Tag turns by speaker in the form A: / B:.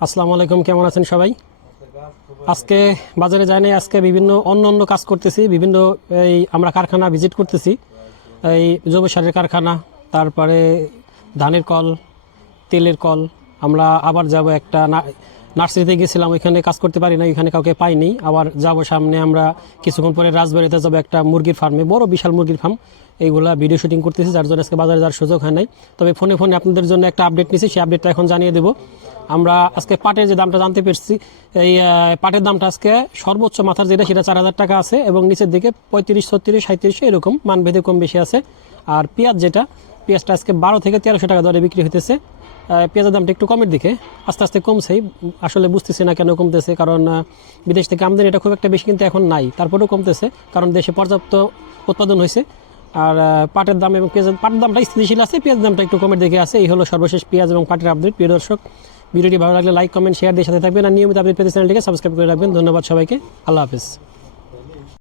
A: আসসালামু আলাইকুম, কেমন আছেন সবাই? আজকে বাজারে যাই নাই, আজকে বিভিন্ন অন্য অন্য কাজ করতেছি, বিভিন্ন এই আমরা কারখানা ভিজিট করতেছি। এই জৈব সারের কারখানা, তারপরে ধানের কল, তেলের কল, আমরা আবার যাব একটা না- নার্সারিতে গেছিলাম, ওইখানে কাজ করতে পারি না ওইখানে কাউকে পাইনি। আবার যাব সামনে আমরা কিছুক্ষণ পরে রাজবাড়িতে যাব একটা মুরগির ফার্মে বড় বিশাল মুরগির ফার্ম এইগুলা ভিডিও শুটিং করতেছি, যার জন্য আজকে বাজারে যাওয়ার সুযোগ হয় নাই। তবে ফোনে ফোনে আপনাদের জন্য একটা আপডেট নিছি, সেই আপডেটটা এখন জানিয়ে দেবো। আমরা আজকে পাটের যে দামটা জানতে পেরেছি, এই পাটের দামটা আজকে সর্বোচ্চ মাথার যেটা, সেটা চার হাজার টাকা আছে এবং নিচের দিকে পঁয়ত্রিশ, ছত্রিশ সাঁত্রিশ এরকম মানভেদে কম বেশি আছে। আর পেঁয়াজ যেটা, পেঁয়াজটা আজকে বারো থেকে তেরোশো টাকা দরে বিক্রি হতেছে পেঁয়াজের দামটা একটু কমের দিকে, আস্তে আস্তে কমছেই, আসলে বুঝতেছি না কেন কমতেছে, কারণ বিদেশ থেকে আমদানি এটা খুব একটা বেশি কিন্তু এখন নাই, তারপরেও কমতেছে, কারণ দেশে পর্যাপ্ত উৎপাদন হয়েছে, আর পাটের দাম এবং পেঁয়াজের, পাটের দামটা স্থিতিশীল আছে, পেঁয়াজের দামটা একটু কমের দিকে আছে, এই হলো সর্বশেষ পেঁয়াজ এবং পাটের আপডেট, প্রিয় দর্শক। ভিডিওটি ভালো লাগলে লাইক কমেন্ট শেয়ার দিয়ে সাথে থাকবেন, আর নিয়মিত আপডেট পেতে চ্যানেলটিকে সাবস্ক্রাইব করে রাখবেন। ধন্যবাদ সবাইকে, আল্লাহ হাফিজ।